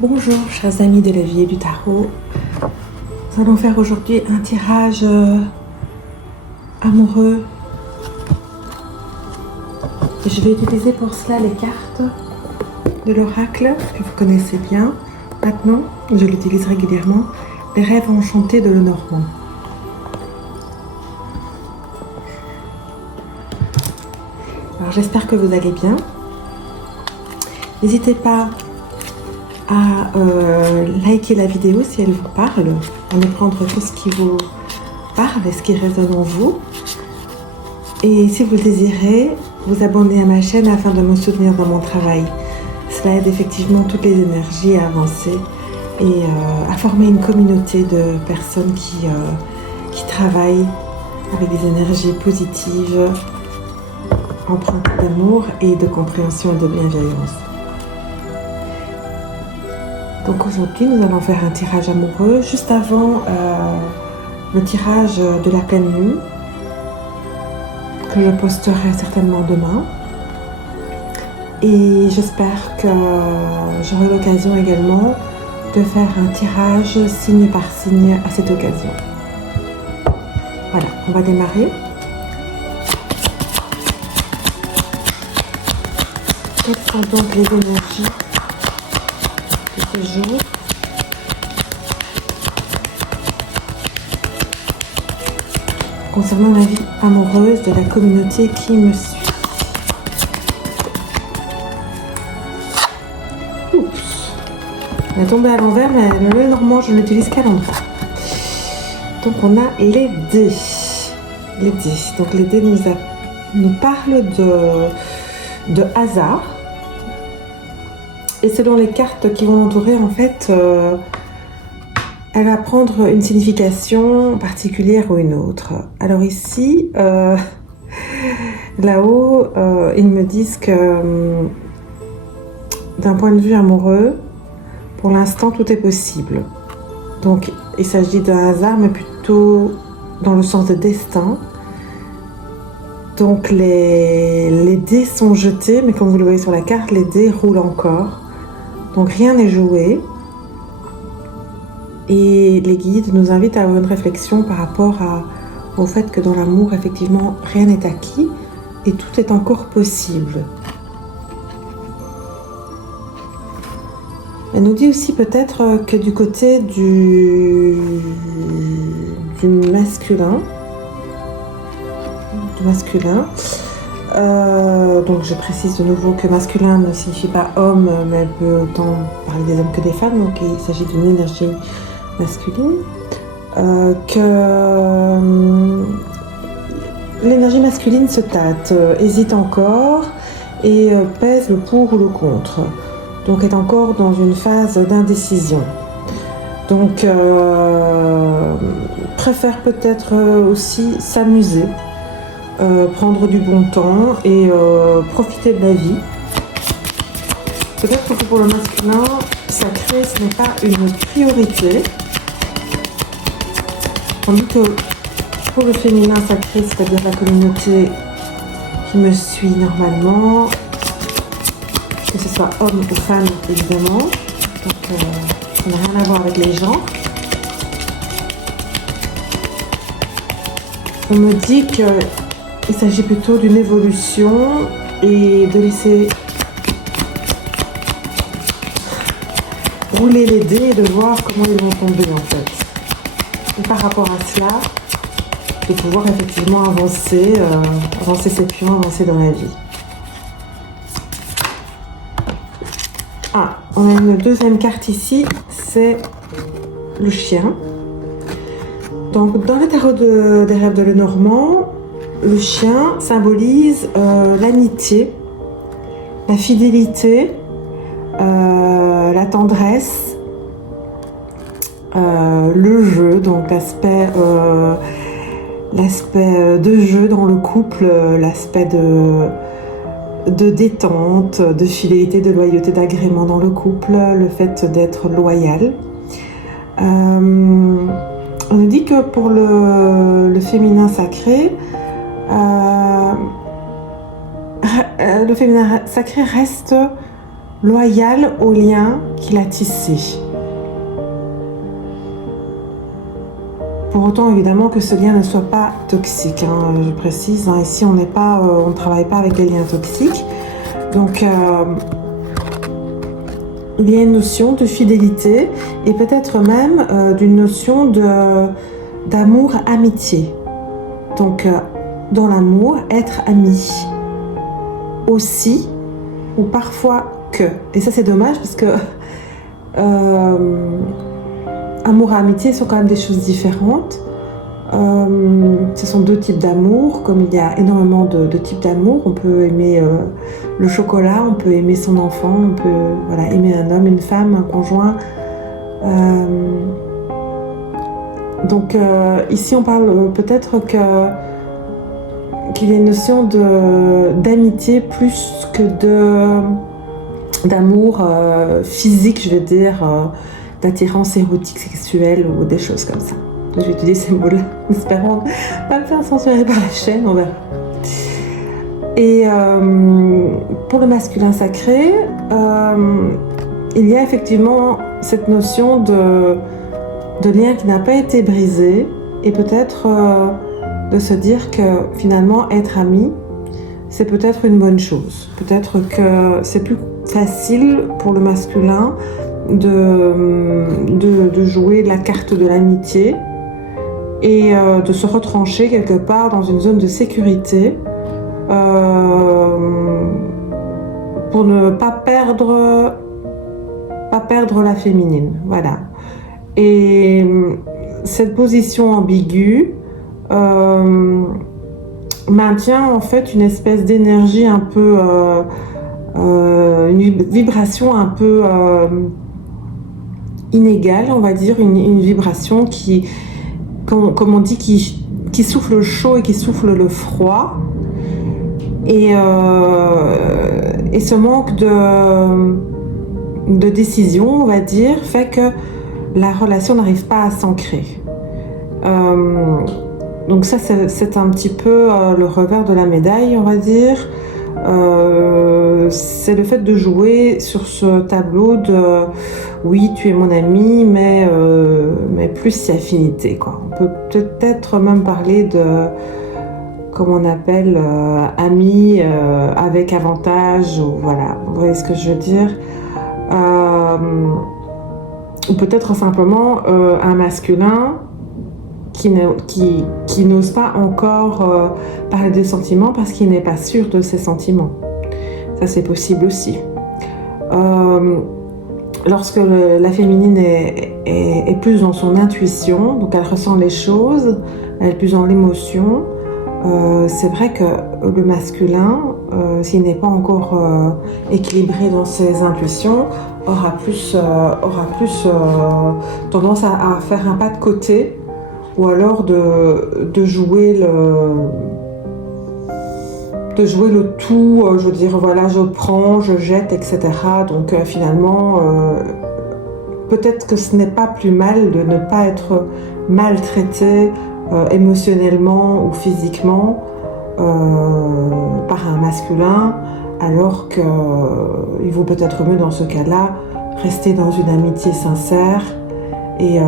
Bonjour chers amis de la vie et du tarot. Nous allons faire aujourd'hui un tirage amoureux. Et je vais utiliser pour cela les cartes de l'oracle que vous connaissez bien. Maintenant, je l'utilise régulièrement. Les rêves enchantés de Lenormand. Alors j'espère que vous allez bien. N'hésitez pas à liker la vidéo si elle vous parle, à me prendre tout ce qui vous parle et ce qui résonne en vous. Et si vous le désirez, vous abonner à ma chaîne afin de me soutenir dans mon travail. Cela aide effectivement toutes les énergies à avancer et à former une communauté de personnes qui travaillent avec des énergies positives, empreintes d'amour et de compréhension et de bienveillance. Donc aujourd'hui, nous allons faire un tirage amoureux juste avant le tirage de la pleine lune que je posterai certainement demain. Et j'espère que j'aurai l'occasion également de faire un tirage signe par signe à cette occasion. Voilà, on va démarrer. Quelles sont donc les énergies de ce jour? Concernant la vie amoureuse de la communauté qui me suit. Oups, elle est tombée à l'envers, mais le Lenormand, je n'utilise qu'à l'envers. Donc on a les dés. Les dés. Donc les dés nous parlent de hasard. Et selon les cartes qui vont l'entourer, en fait, elle va prendre une signification particulière ou une autre. Alors ici, là-haut, ils me disent que d'un point de vue amoureux, pour l'instant, tout est possible. Donc, il s'agit d'un hasard, mais plutôt dans le sens de destin. Donc, les dés sont jetés, mais comme vous le voyez sur la carte, les dés roulent encore. Donc, rien n'est joué. Et les guides nous invitent à avoir une réflexion par rapport au fait que dans l'amour, effectivement, rien n'est acquis et tout est encore possible. Elle nous dit aussi peut-être que du côté du masculin, donc je précise de nouveau que masculin ne signifie pas homme, mais elle peut autant parler des hommes que des femmes, donc il s'agit d'une énergie masculine, que l'énergie masculine se tâte, hésite encore et pèse le pour ou le contre, donc est encore dans une phase d'indécision. Donc préfère peut-être aussi s'amuser, prendre du bon temps et profiter de la vie. Peut-être que pour le masculin, sacré, ce n'est pas une priorité. Tandis que pour le féminin sacré, c'est-à-dire la communauté qui me suit normalement, que ce soit homme ou femme évidemment, donc ça n'a rien à voir avec les genres. On me dit qu'il s'agit plutôt d'une évolution et de laisser rouler les dés et de voir comment ils vont tomber en fait. Et par rapport à cela, de pouvoir effectivement avancer ses pions, avancer dans la vie. Ah, on a une deuxième carte ici, c'est le chien. Donc dans le tarot des rêves de Lenormand, le chien symbolise l'amitié, la fidélité, la tendresse, le jeu, donc l'aspect de jeu dans le couple, l'aspect de détente, de fidélité, de loyauté, d'agrément dans le couple, le fait d'être loyal. On nous dit que pour le féminin sacré, le féminin sacré reste loyal au lien qu'il a tissé. Pour autant, évidemment, que ce lien ne soit pas toxique, hein, je précise. Hein, ici, on ne travaille pas avec des liens toxiques. Donc, il y a une notion de fidélité et peut-être même d'une notion d'amour-amitié. Donc, dans l'amour, être ami aussi, ou parfois que. Et ça, c'est dommage parce que amour et amitié sont quand même des choses différentes. Ce sont deux types d'amour, comme il y a énormément de types d'amour. On peut aimer le chocolat, on peut aimer son enfant, on peut aimer un homme, une femme, un conjoint. Donc ici on parle peut-être qu'il y a une notion d'amitié plus que d'amour physique, je veux dire, d'attirance érotique, sexuelle ou des choses comme ça. Je vais utiliser ces mots-là, en espérant pas me faire censurer par la chaîne, on verra. Et pour le masculin sacré, il y a effectivement cette notion de lien qui n'a pas été brisé et peut-être de se dire que finalement être ami, c'est peut-être une bonne chose. Peut-être que c'est plus facile pour le masculin de jouer la carte de l'amitié et de se retrancher quelque part dans une zone de sécurité pour ne pas perdre la féminine. Voilà. Et cette position ambiguë maintient en fait une espèce d'énergie un peu, une vibration un peu inégale, on va dire, une vibration qui, comme on dit, qui souffle le chaud et qui souffle le froid. Et ce manque de décision, on va dire, fait que la relation n'arrive pas à s'ancrer. Donc ça, c'est un petit peu le revers de la médaille, on va dire. C'est le fait de jouer sur ce tableau de oui, tu es mon ami, mais plus si affinité, quoi. On peut peut-être même parler de, comme on appelle, amis avec avantage, ou voilà, vous voyez ce que je veux dire. Ou peut-être simplement un masculin qui n'ose pas encore parler des sentiments parce qu'il n'est pas sûr de ses sentiments. Ça, c'est possible aussi. Lorsque la féminine est plus dans son intuition, donc elle ressent les choses, elle est plus dans l'émotion, c'est vrai que le masculin, s'il n'est pas encore équilibré dans ses intuitions, aura plus tendance à faire un pas de côté, ou alors de jouer le tout, je veux dire, voilà, je prends, je jette, etc. Donc finalement, peut-être que ce n'est pas plus mal de ne pas être maltraité émotionnellement ou physiquement par un masculin, alors qu'il vaut peut-être mieux dans ce cas-là rester dans une amitié sincère et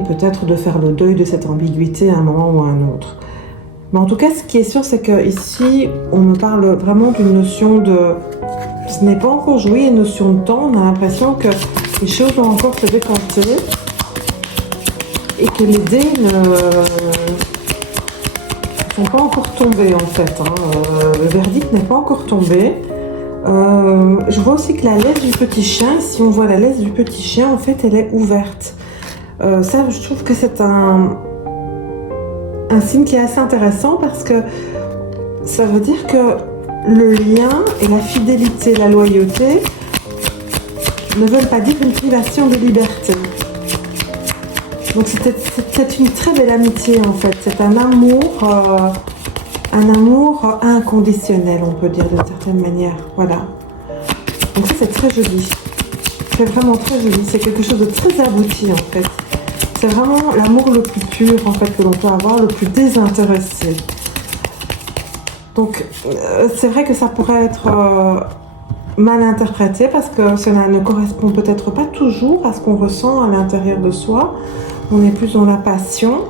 peut-être de faire le deuil de cette ambiguïté à un moment ou à un autre. Mais en tout cas, ce qui est sûr, c'est qu'ici, on me parle vraiment d'une notion de... Ce n'est pas encore joué, une notion de temps. On a l'impression que les choses vont encore se décanter et que les dés ne sont pas encore tombés, en fait. Le verdict n'est pas encore tombé. Je vois aussi que la laisse du petit chien, si on voit la laisse du petit chien, en fait, elle est ouverte. Ça, je trouve que c'est un signe qui est assez intéressant parce que ça veut dire que le lien et la fidélité, la loyauté ne veulent pas dire une privation de liberté. Donc c'est une très belle amitié en fait, c'est un amour inconditionnel, on peut dire d'une certaine manière, voilà. Donc ça c'est très joli, c'est vraiment très joli, c'est quelque chose de très abouti en fait. C'est vraiment l'amour le plus pur en fait que l'on peut avoir, le plus désintéressé. Donc c'est vrai que ça pourrait être mal interprété parce que cela ne correspond peut-être pas toujours à ce qu'on ressent à l'intérieur de soi. On est plus dans la passion,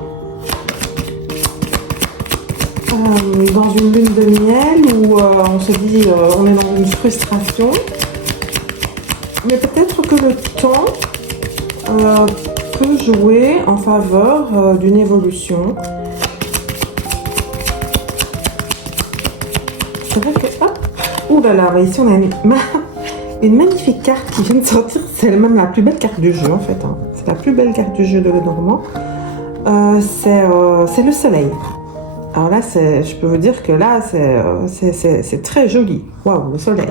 dans une lune de miel où on se dit on est dans une frustration. Mais peut-être que le temps peut jouer en faveur d'une évolution. C'est vrai que... Ouh là là, ici on a une magnifique carte qui vient de sortir. C'est même la plus belle carte du jeu en fait. Hein. C'est la plus belle carte du jeu de Lenormand. C'est le soleil. Alors là, je peux vous dire que là, c'est très joli. Waouh, le soleil.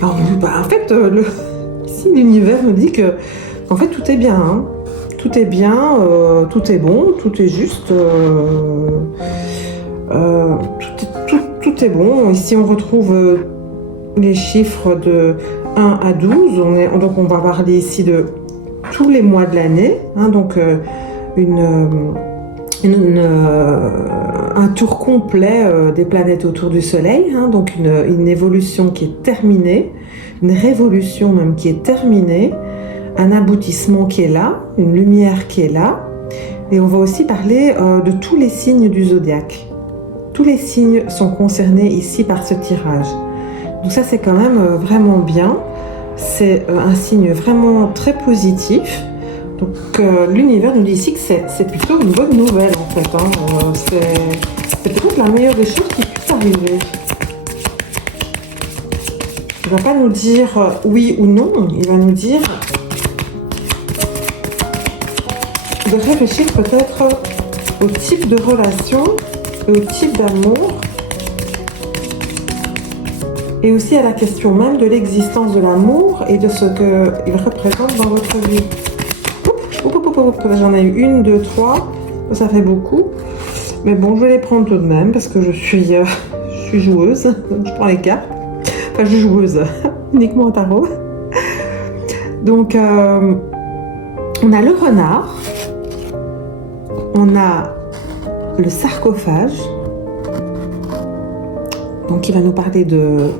Alors, en fait, ici l'univers me dit que en fait tout est bien. Hein. Tout est bien, tout est bon, tout est juste. Tout est bon. Ici, on retrouve les chiffres de 1 à 12. Donc, on va parler ici de tous les mois de l'année. Hein, donc, un tour complet des planètes autour du Soleil. Hein, donc, une évolution qui est terminée. Une révolution même qui est terminée. Un aboutissement qui est là. Une lumière qui est là. Et on va aussi parler de tous les signes du zodiaque. Tous les signes sont concernés ici par ce tirage. Donc ça, c'est quand même vraiment bien. C'est un signe vraiment très positif. Donc l'univers nous dit ici que c'est plutôt une bonne nouvelle en fait. Hein. C'est peut-être la meilleure des choses qui puisse arriver. Il ne va pas nous dire oui ou non. Il va nous dire de réfléchir peut-être au type de relation, au type d'amour et aussi à la question même de l'existence de l'amour et de ce qu'il représente dans votre vie. J'en ai eu 1, 2, 3, ça fait beaucoup. Mais bon, je vais les prendre tout de même parce que je suis joueuse, donc je prends les cartes. Enfin, je suis joueuse, uniquement au tarot. Donc, on a le renard, on a le sarcophage, donc il va nous parler de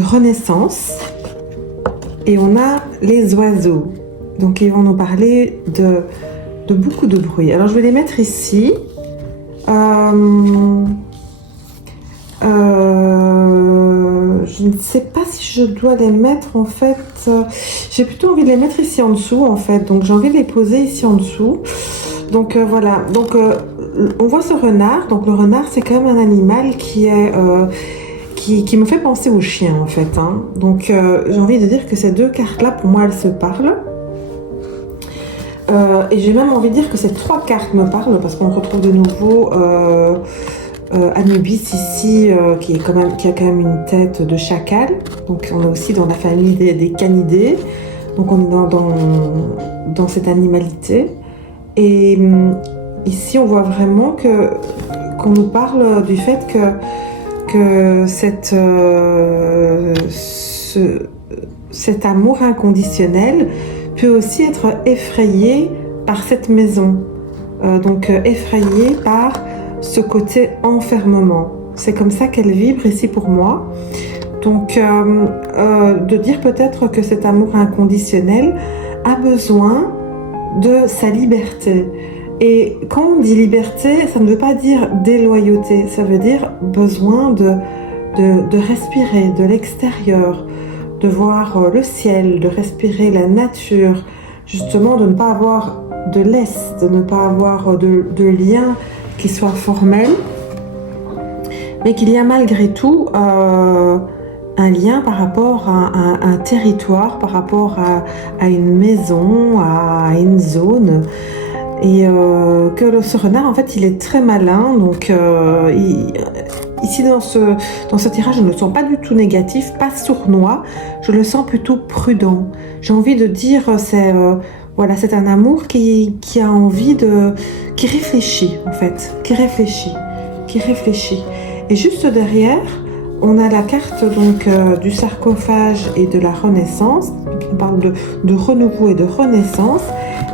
renaissance, et on a les oiseaux, donc ils vont nous parler de beaucoup de bruit. Alors je vais les mettre ici. Je ne sais pas si je dois les mettre en fait. J'ai plutôt envie de les mettre ici en dessous en fait. Donc j'ai envie de les poser ici en dessous. Donc voilà. Donc on voit ce renard. Donc le renard, c'est quand même un animal qui est qui me fait penser au chien en fait. Hein. Donc j'ai envie de dire que ces deux cartes-là, pour moi, elles se parlent. Et j'ai même envie de dire que ces trois cartes me parlent parce qu'on retrouve de nouveau Anubis ici qui a quand même une tête de chacal. Donc on est aussi dans la famille des canidés. Donc on est dans cette animalité. Et ici on voit vraiment qu'on nous parle du fait que cet amour inconditionnel peut aussi être effrayé par cette maison. Donc effrayé par ce côté enfermement. C'est comme ça qu'elle vibre ici pour moi. Donc de dire peut-être que cet amour inconditionnel a besoin de sa liberté. Et quand on dit liberté, ça ne veut pas dire déloyauté, ça veut dire besoin de respirer de l'extérieur, de voir le ciel, de respirer la nature, justement de ne pas avoir de laisse, de ne pas avoir de lien qui soit formel, mais qu'il y a malgré tout un lien par rapport à un territoire, par rapport à une maison, à une zone. Et que ce renard, en fait, il est très malin. Donc, ici, dans ce tirage, je ne le sens pas du tout négatif, pas sournois. Je le sens plutôt prudent. J'ai envie de dire, voilà, c'est un amour qui a envie qui réfléchit, en fait. Qui réfléchit. Et juste derrière, on a la carte donc du sarcophage et de la renaissance. On parle de renouveau et de renaissance.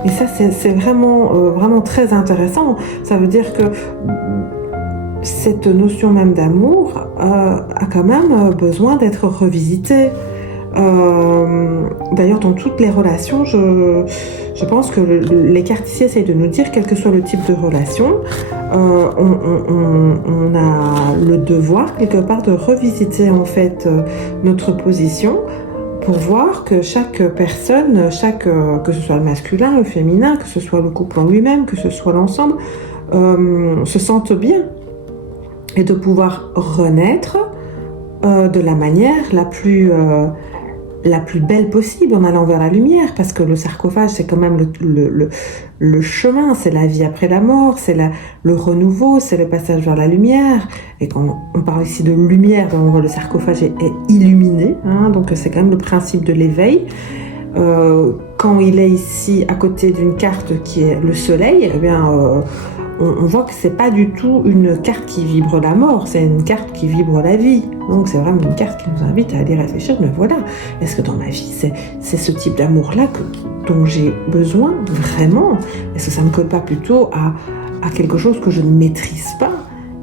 Et ça, c'est vraiment très intéressant. Ça veut dire que cette notion même d'amour a quand même besoin d'être revisitée. D'ailleurs, dans toutes les relations, je pense que les cartes ici essayent de nous dire, quel que soit le type de relation, on a le devoir quelque part de revisiter en fait notre position pour voir que chaque personne, que ce soit le masculin, le féminin, que ce soit le couple en lui-même, que ce soit l'ensemble, se sente bien et de pouvoir renaître de la manière la plus belle possible en allant vers la lumière, parce que le sarcophage c'est quand même le chemin, c'est la vie après la mort, c'est le renouveau, c'est le passage vers la lumière. Et quand on parle ici de lumière, on voit le sarcophage est illuminé, hein, donc c'est quand même le principe de l'éveil. Quand il est ici à côté d'une carte qui est le soleil, eh bien on voit que c'est pas du tout une carte qui vibre la mort, c'est une carte qui vibre la vie. Donc c'est vraiment une carte qui nous invite à aller réfléchir, mais voilà, est-ce que dans ma vie c'est ce type d'amour-là dont j'ai besoin vraiment? Est-ce que ça ne colle pas plutôt à quelque chose que je ne maîtrise pas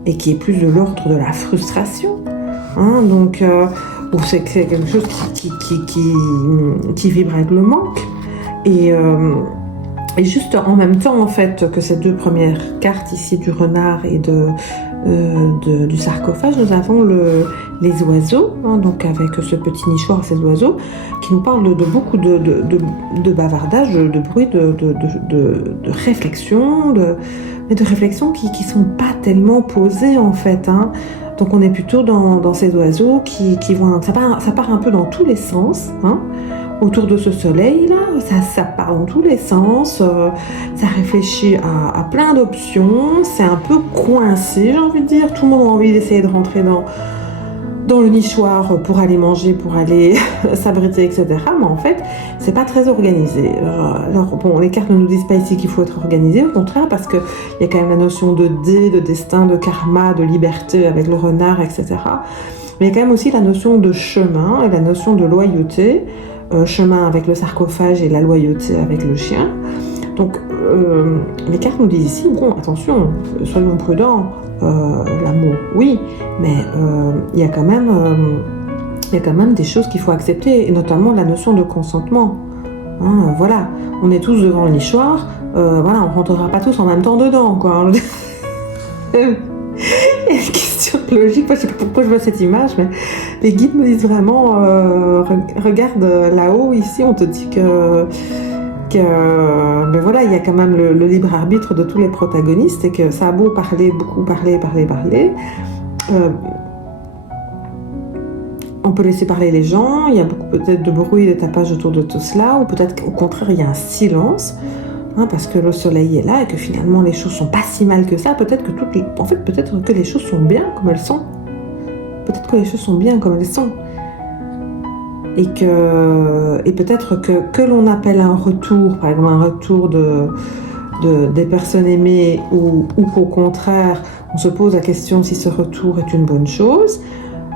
et qui est plus de l'ordre de la frustration, hein, donc ou c'est quelque chose qui vibre avec le manque. Et juste en même temps, en fait, que ces deux premières cartes ici du renard et du sarcophage, nous avons les oiseaux, hein, donc avec ce petit nichoir, ces oiseaux, qui nous parlent de beaucoup de bavardage, de bruit, de réflexion, mais de réflexions qui sont pas tellement posées, en fait, hein. Donc on est plutôt dans ces oiseaux qui vont... Ça part un peu dans tous les sens, hein. Autour de ce soleil-là, ça part dans tous les sens, ça réfléchit à plein d'options, c'est un peu coincé, j'ai envie de dire. Tout le monde a envie d'essayer de rentrer dans le nichoir pour aller manger, pour aller s'abriter, etc. Mais en fait, c'est pas très organisé. Alors bon, les cartes ne nous disent pas ici qu'il faut être organisé, au contraire, parce qu'il y a quand même la notion de dé, de destin, de karma, de liberté avec le renard, etc. Mais il y a quand même aussi la notion de chemin et la notion de loyauté. Chemin avec le sarcophage et la loyauté avec le chien. Donc les cartes nous disent ici, bon, attention, soyons prudents, l'amour, oui, mais il y a quand même des choses qu'il faut accepter, et notamment la notion de consentement. Hein, voilà, on est tous devant le nichoir, voilà, on rentrera pas tous en même temps dedans, quoi. Il y a une question logique, moi je sais pas pourquoi je vois cette image, mais les guides me disent vraiment regarde là-haut, ici on te dit que mais voilà, il y a quand même le libre arbitre de tous les protagonistes, et que ça a beau parler, beaucoup parler, on peut laisser parler les gens, il y a beaucoup peut-être de bruit, de tapage autour de tout cela, ou peut-être qu'au contraire il y a un silence. Hein, parce que le soleil est là et que finalement les choses sont pas si mal que ça. Peut-être que les choses sont bien comme elles sont. Peut-être que les choses sont bien comme elles sont. Et peut-être que l'on appelle un retour, par exemple un retour des personnes aimées, ou qu'au contraire on se pose la question si ce retour est une bonne chose.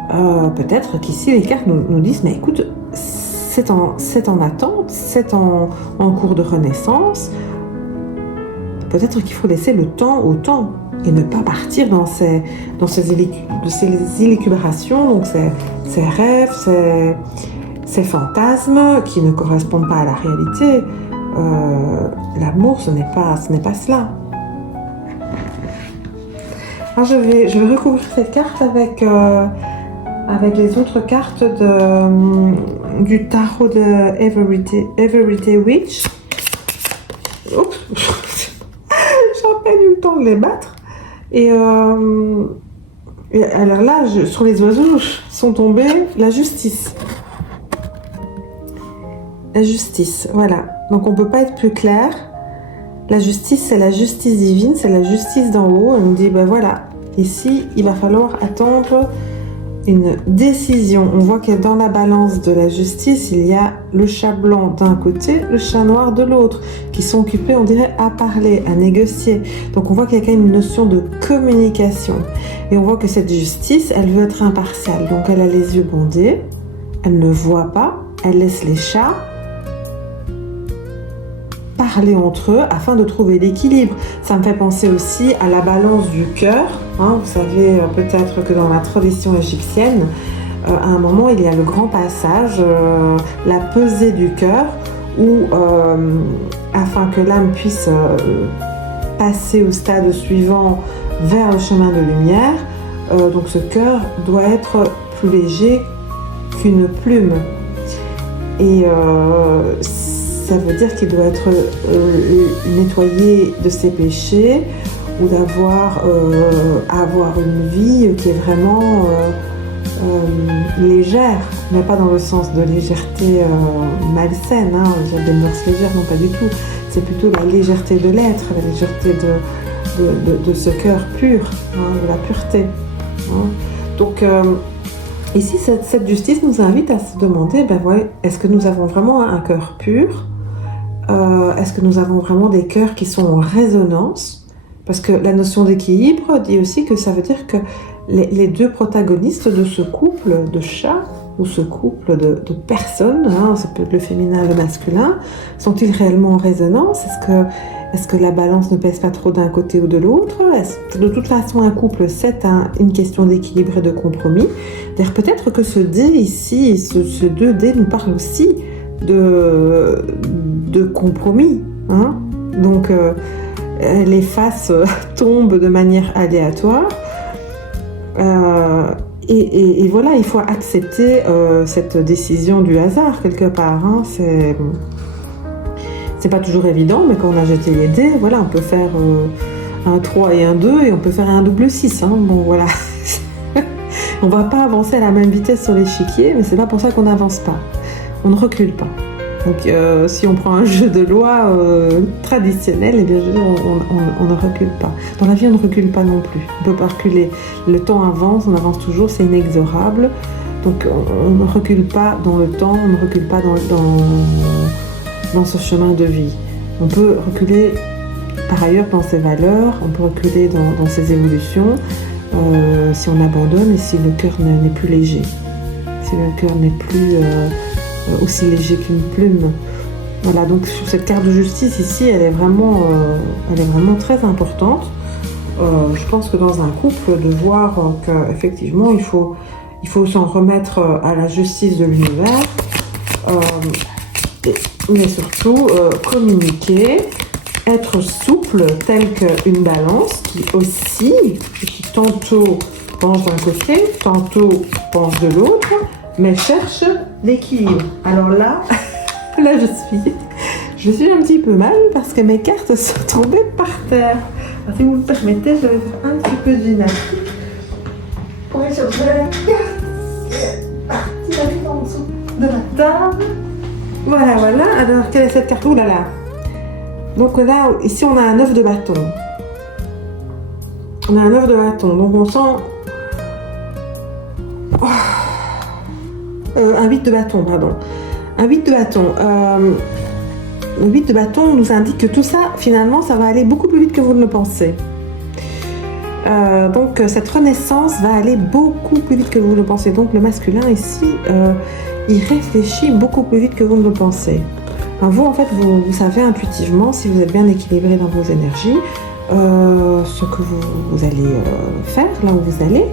Peut-être qu'ici les cartes nous disent, mais écoute, c'est en attente, c'est en cours de renaissance. Peut-être qu'il faut laisser le temps au temps et ne pas partir dans ces élucubrations, donc ces rêves, ces fantasmes qui ne correspondent pas à la réalité. L'amour, ce n'est pas cela. Alors je vais recouvrir cette carte avec les autres cartes du tarot de Everyday Witch. Oups, j'ai à peine eu le temps de les battre. Et alors là, sur les oiseaux sont tombés la justice. La justice, voilà. Donc on ne peut pas être plus clair. La justice, c'est la justice divine, c'est la justice d'en haut. On nous dit, ben voilà, ici, il va falloir attendre une décision. On voit que dans la balance de la justice, il y a le chat blanc d'un côté, le chat noir de l'autre, qui sont occupés, on dirait, à parler, à négocier. Donc on voit qu'il y a quand même une notion de communication. Et on voit que cette justice, elle veut être impartiale. Donc elle a les yeux bandés, elle ne voit pas, elle laisse les chats parler entre eux afin de trouver l'équilibre. Ça me fait penser aussi à la balance du cœur. Hein. Vous savez peut-être que dans la tradition égyptienne, à un moment, il y a le grand passage, la pesée du cœur, où afin que l'âme puisse passer au stade suivant vers le chemin de lumière, donc ce cœur doit être plus léger qu'une plume. Et ça veut dire qu'il doit être nettoyé de ses péchés ou d'avoir une vie qui est vraiment légère, mais pas dans le sens de légèreté malsaine, hein, des mœurs légères, non pas du tout. C'est plutôt la légèreté de l'être, la légèreté de ce cœur pur, hein, de la pureté. Hein. Donc ici, cette justice nous invite à se demander, est-ce que nous avons vraiment un cœur pur? Est-ce que nous avons vraiment des cœurs qui sont en résonance? Parce que la notion d'équilibre dit aussi que ça veut dire que les deux protagonistes de ce couple de chats, ou ce couple de personnes, hein, ça peut être le féminin et le masculin, sont-ils réellement en résonance? Est-ce que la balance ne pèse pas trop d'un côté ou de l'autre? De toute façon, un couple, c'est une question d'équilibre et de compromis. D'ailleurs, peut-être que ce dé ici, ce 2D nous parle aussi de compromis. Hein. Donc, les faces tombent de manière aléatoire. Et voilà, il faut accepter cette décision du hasard quelque part. Hein. C'est pas toujours évident, mais quand on a jeté les dés, voilà, on peut faire un 3 et un 2 et on peut faire un double 6. Hein. Bon, voilà. On va pas avancer à la même vitesse sur l'échiquier, mais c'est pas pour ça qu'on n'avance pas. On ne recule pas. Donc, si on prend un jeu de loi traditionnel, eh bien, on ne recule pas. Dans la vie, on ne recule pas non plus. On ne peut pas reculer. Le temps avance, on avance toujours, c'est inexorable. Donc, on ne recule pas dans le temps, on ne recule pas dans ce chemin de vie. On peut reculer par ailleurs dans ses valeurs, on peut reculer dans ses évolutions, si on abandonne et si le cœur n'est plus léger. Si le cœur n'est plus aussi léger qu'une plume. Voilà, donc sur cette carte de justice ici, elle est vraiment très importante. Je pense que dans un couple, de voir qu'effectivement, il faut s'en remettre à la justice de l'univers, mais surtout communiquer, être souple, tel qu'une balance qui oscille, qui tantôt penche d'un côté, tantôt penche de l'autre, mais cherche l'équilibre. Alors là, je suis un petit peu mal parce que mes cartes sont tombées par terre. Alors, si vous me permettez, je vais faire un petit peu de gymnastique pour aller chercher la carte qui arrive en dessous de la table. Voilà. Alors, quelle est cette carte? Ouh là là. Donc là, ici, on a un 9 de bâton. On a un 9 de bâton. Donc, on sent... un 8 de bâton, pardon. Un 8 de bâton. Le 8 de bâton nous indique que tout ça, finalement, ça va aller beaucoup plus vite que vous ne le pensez. Donc, cette renaissance va aller beaucoup plus vite que vous ne le pensez. Donc, le masculin, ici, il réfléchit beaucoup plus vite que vous ne le pensez. Enfin, vous, en fait, vous savez intuitivement, si vous êtes bien équilibré dans vos énergies, ce que vous allez faire là où vous allez.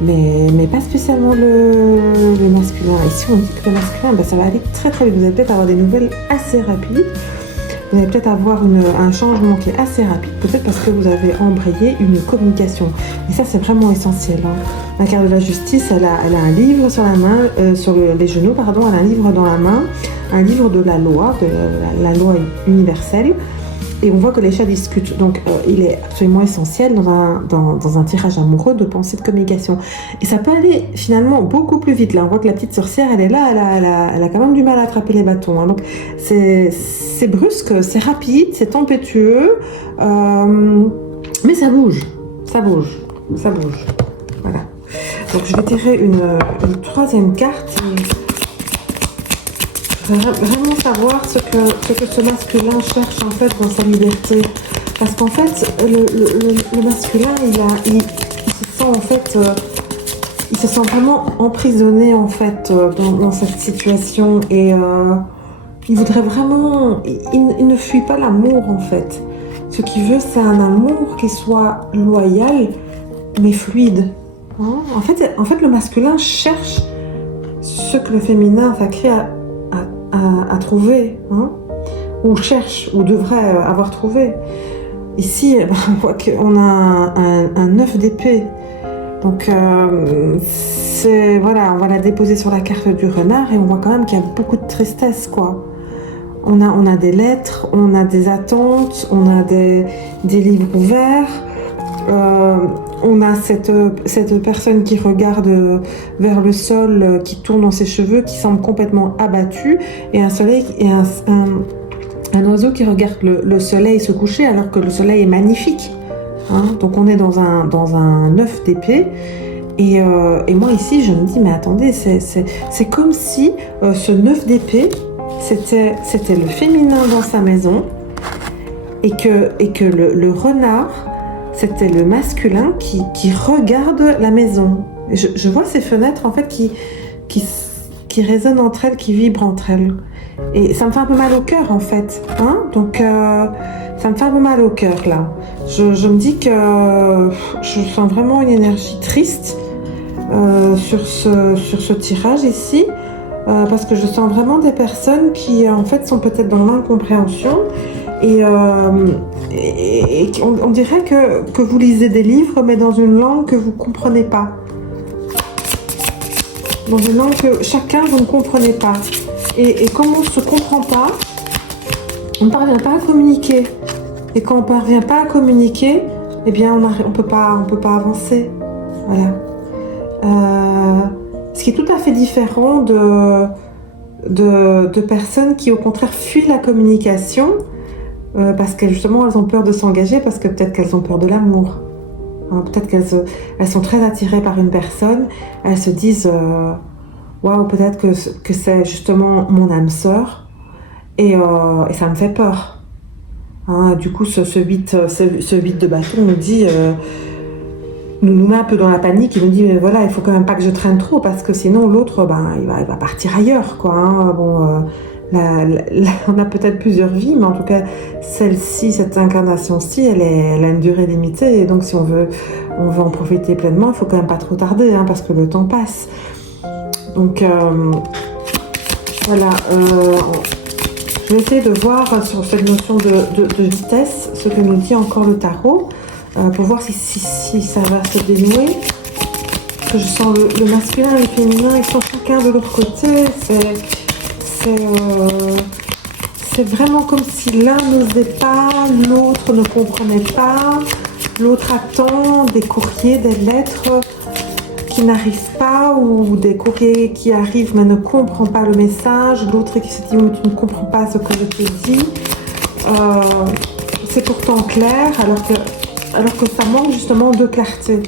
Mais pas spécialement le masculin. Ici, on dit que le masculin, ça va aller très très vite. Vous allez peut-être avoir des nouvelles assez rapides. Vous allez peut-être avoir un changement qui est assez rapide, peut-être parce que vous avez embrayé une communication. Et ça, c'est vraiment essentiel. Hein. La carte de la justice, elle a un livre sur la main, sur les genoux, pardon, elle a un livre dans la main, un livre de la loi universelle. Et on voit que les chats discutent. Donc, il est absolument essentiel dans un tirage amoureux de pensée de communication. Et ça peut aller finalement beaucoup plus vite. Là, on voit que la petite sorcière, elle est là, elle a quand même du mal à attraper les bâtons. Hein. Donc, c'est brusque, c'est rapide, c'est tempétueux. Mais ça bouge. Voilà. Donc, je vais tirer une troisième carte. Vraiment savoir ce que ce masculin cherche en fait dans sa liberté, parce qu'en fait le masculin il se sent en fait il se sent vraiment emprisonné en fait dans cette situation et il voudrait vraiment... Il ne fuit pas l'amour, en fait. Ce qu'il veut, c'est un amour qui soit loyal, mais fluide. Hein. En fait, le masculin cherche ce que le féminin sacré a trouvé. Hein, ou cherche, ou devrait avoir trouvé. Ici, on voit qu'on a un 9 d'épée. Donc, voilà, on va la déposer sur la carte du renard et on voit quand même qu'il y a beaucoup de tristesse, quoi. On a des lettres, on a des attentes, on a des livres ouverts. On a cette personne qui regarde vers le sol, qui tourne dans ses cheveux, qui semble complètement abattue, et un soleil et un oiseau qui regarde le soleil se coucher alors que le soleil est magnifique. Hein, donc on est dans un œuf d'épée. Et moi ici je me dis mais attendez, c'est comme si ce 9 d'épée c'était le féminin dans sa maison et que le renard c'était le masculin qui regarde la maison. Et je vois ces fenêtres en fait qui résonnent entre elles, qui vibrent entre elles. Et ça me fait un peu mal au cœur en fait. Hein, donc ça me fait un peu mal au cœur là. Je me dis que je sens vraiment une énergie triste sur ce tirage ici. Parce que je sens vraiment des personnes qui en fait sont peut-être dans l'incompréhension et on dirait que vous lisez des livres mais dans une langue que vous ne comprenez pas. Dans une langue que chacun vous ne comprenez pas. Et comme on ne se comprend pas, on ne parvient pas à communiquer. Et quand on ne parvient pas à communiquer, eh bien on peut pas avancer. Voilà. Ce qui est tout à fait différent de personnes qui au contraire fuient la communication parce qu'elles justement elles ont peur de s'engager, parce que peut-être qu'elles ont peur de l'amour. Hein, peut-être qu'elles sont très attirées par une personne, elles se disent waouh, peut-être que c'est justement mon âme sœur et ça me fait peur. Hein, du coup ce 8 de bâton nous dit nous met un peu dans la panique, il nous dit mais voilà, il faut quand même pas que je traîne trop parce que sinon l'autre il va partir ailleurs, quoi. Hein. Bon, on a peut-être plusieurs vies, mais en tout cas celle-ci, cette incarnation-ci, elle a une durée limitée, et donc si on veut en profiter pleinement, il faut quand même pas trop tarder, hein, parce que le temps passe. Donc voilà, je vais essayer de voir sur cette notion de vitesse ce que nous dit encore le tarot. Pour voir si ça va se dénouer. Parce que je sens le masculin et le féminin, ils sont chacun de leur côté. C'est vraiment comme si l'un n'osait pas, l'autre ne comprenait pas, l'autre attend des courriers, des lettres qui n'arrivent pas, ou des courriers qui arrivent mais ne comprend pas le message, l'autre qui se dit mais tu ne comprends pas ce que je te dis. C'est pourtant clair alors que ça manque justement de clarté.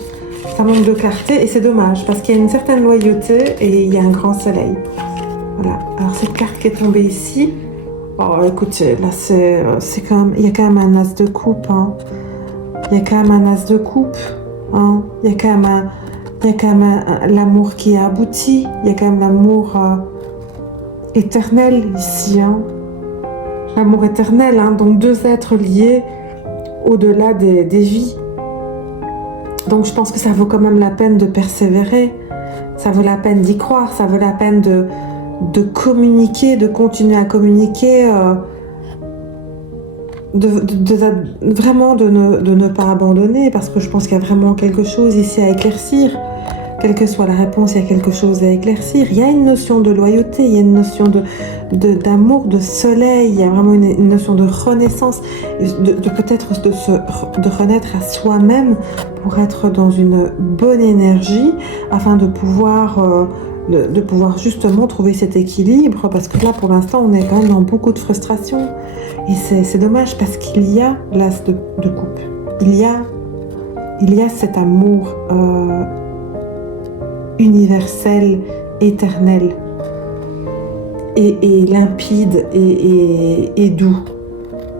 Ça manque de clarté et c'est dommage parce qu'il y a une certaine loyauté et il y a un grand soleil. Voilà. Alors cette carte qui est tombée ici, oh écoutez, là c'est quand même, il y a quand même un as de coupe. Hein. Il y a quand même un as de coupe. Hein. Il y a quand même l'amour qui est abouti. Il y a quand même l'amour éternel ici. Hein. L'amour éternel, hein. Donc deux êtres liés au-delà des vies. Donc je pense que ça vaut quand même la peine de persévérer, ça vaut la peine d'y croire, ça vaut la peine de communiquer, de continuer à communiquer, vraiment de ne pas abandonner, parce que je pense qu'il y a vraiment quelque chose ici à éclaircir. Quelle que soit la réponse, il y a quelque chose à éclaircir. Il y a une notion de loyauté, il y a une notion d'amour, de soleil, il y a vraiment une notion de renaissance, peut-être de renaître à soi-même pour être dans une bonne énergie, afin de pouvoir justement trouver cet équilibre, parce que là pour l'instant on est quand même dans beaucoup de frustration, et c'est dommage parce qu'il y a l'as de coupe, il y a cet amour universel, éternel et limpide et doux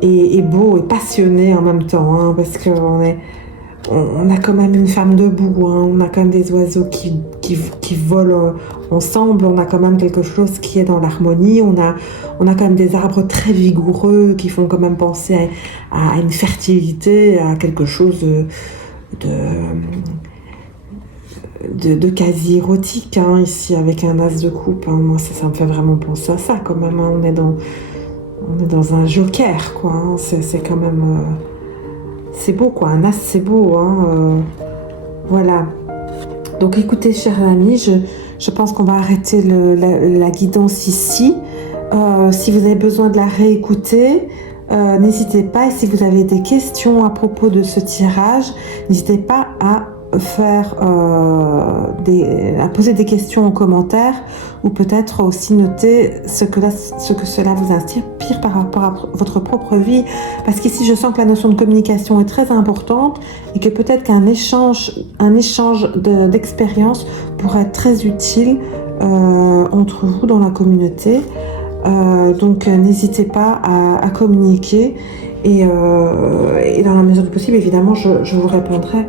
et beau et passionné en même temps, hein, parce qu'on a quand même une femme debout, hein, on a quand même des oiseaux qui volent ensemble, on a quand même quelque chose qui est dans l'harmonie. On a quand même des arbres très vigoureux qui font quand même penser à une fertilité, à quelque chose de quasi érotique, hein, ici avec un as de coupe. Hein. Moi, ça me fait vraiment penser à ça quand même. Hein. On est dans un joker, quoi. Hein. C'est quand même... c'est beau, quoi. Un as, c'est beau. Hein. Voilà. Donc, écoutez, chers amis, je pense qu'on va arrêter la guidance ici. Si vous avez besoin de la réécouter, n'hésitez pas. Et si vous avez des questions à propos de ce tirage, n'hésitez pas à poser des questions en commentaire, ou peut-être aussi noter ce que cela vous inspire par rapport à votre propre vie, parce qu'ici je sens que la notion de communication est très importante et que peut-être qu'un échange d'expériences pourrait être très utile entre vous dans la communauté. Donc n'hésitez pas à communiquer et dans la mesure du possible, évidemment, je vous répondrai.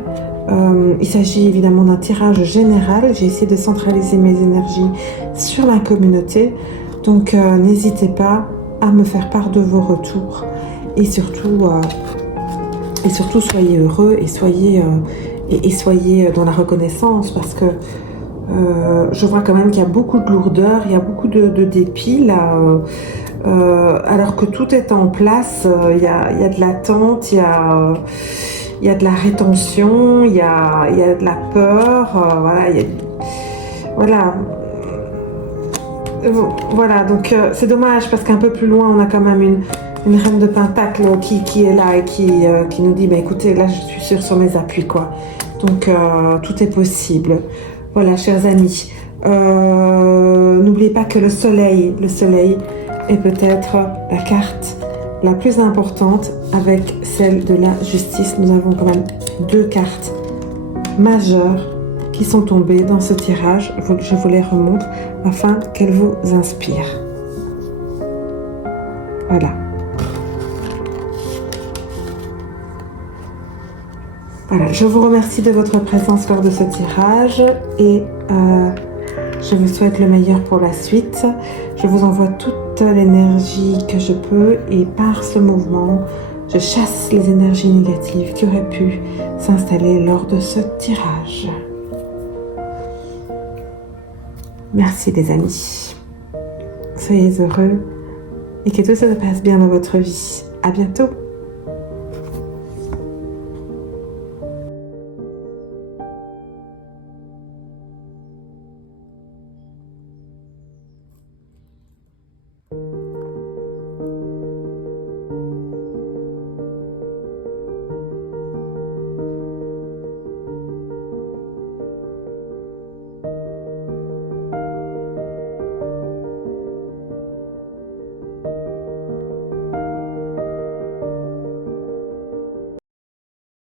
Il s'agit évidemment d'un tirage général. J'ai essayé de centraliser mes énergies sur la communauté. Donc n'hésitez pas à me faire part de vos retours. Et surtout soyez heureux et soyez dans la reconnaissance, parce que je vois quand même qu'il y a beaucoup de lourdeur, il y a beaucoup de dépit là. Alors que tout est en place, il y a de l'attente, il y a de la rétention, il y a de la peur, voilà, donc c'est dommage parce qu'un peu plus loin on a quand même une reine de pentacle qui est là et qui nous dit écoutez, là je suis sûre sur mes appuis, quoi. Donc tout est possible. Voilà, chers amis, n'oubliez pas que le soleil est peut-être la carte la plus importante avec celle de la justice. Nous avons quand même 2 cartes majeures qui sont tombées dans ce tirage. Je vous les remonte afin qu'elles vous inspirent. Voilà. Voilà, je vous remercie de votre présence lors de ce tirage et je vous souhaite le meilleur pour la suite. Je vous envoie toute l'énergie que je peux et par ce mouvement, je chasse les énergies négatives qui auraient pu s'installer lors de ce tirage. Merci les amis. Soyez heureux et que tout se passe bien dans votre vie. À bientôt.